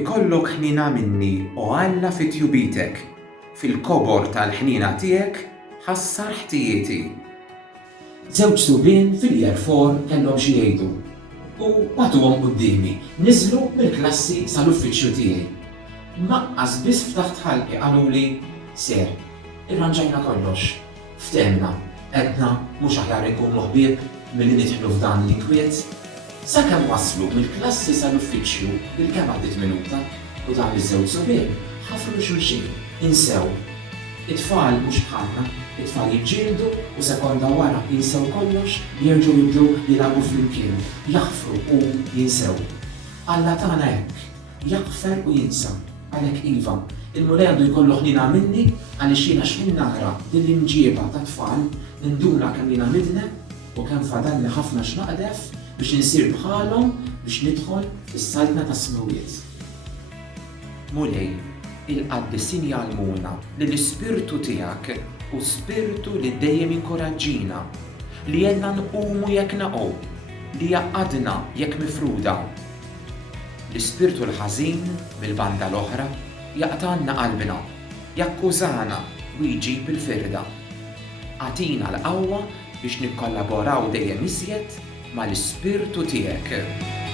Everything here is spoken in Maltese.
ikollok ħnina minni u Alla fi tjubitek, fil-kobor tal-ħnina tiegħek ħassar ħtijieti. Żewġ subien fil-Year 4 kellhom xi jgħidu u bagħtuhom qudiemi niżlu mill-klassi sal-uffiċċju tiegħi. Maqqas biss ftaħt ħalqi qaluli ser, irranġajna kollox, ftehmna, qedna mhux aħjar inkunu ħbieb milli nidħlu f'dan l-inkwiet. Sakemm waslu mill-klassi sal-uffiċċju bil-kemm għaddit minuta u dan iż-żewġ subien ħafru xulxin, insew. It-tfal mhux bħalna, it-tfal jiġġieldu u sekonda wara jinsew kollox jerġgħu jibdew jilagħbu flimkien, jaħfru u jinsew. Alla tagħna hekk, jaħfer u jinsa, għalhekk iva, il-mulej għandu jkollu ħnina minni għaliex jiena x'min nara din l-imġieba ta' tfal ninduna kemm jiena nidneb u kemm fadalli ħafna x'naqdef biex insir bħalhom biex nidħol fis-saltna ta' smawiet. Mulej, il-qalbi sinjalmuna li l-ispirtu tiegħek u spirtu li dejjem inkoraġġina, li jenna nqumu jekk naqgħu, li jaqadna jekk mifruda. L-ispirtu l-ħażin mill-banda l-oħra jaqtanna qalbna, jakkużana u jġib il-firda. Għatina l-qawwa biex nikkollaboraw dejjem iżjed mal-ispirtu tiegħek.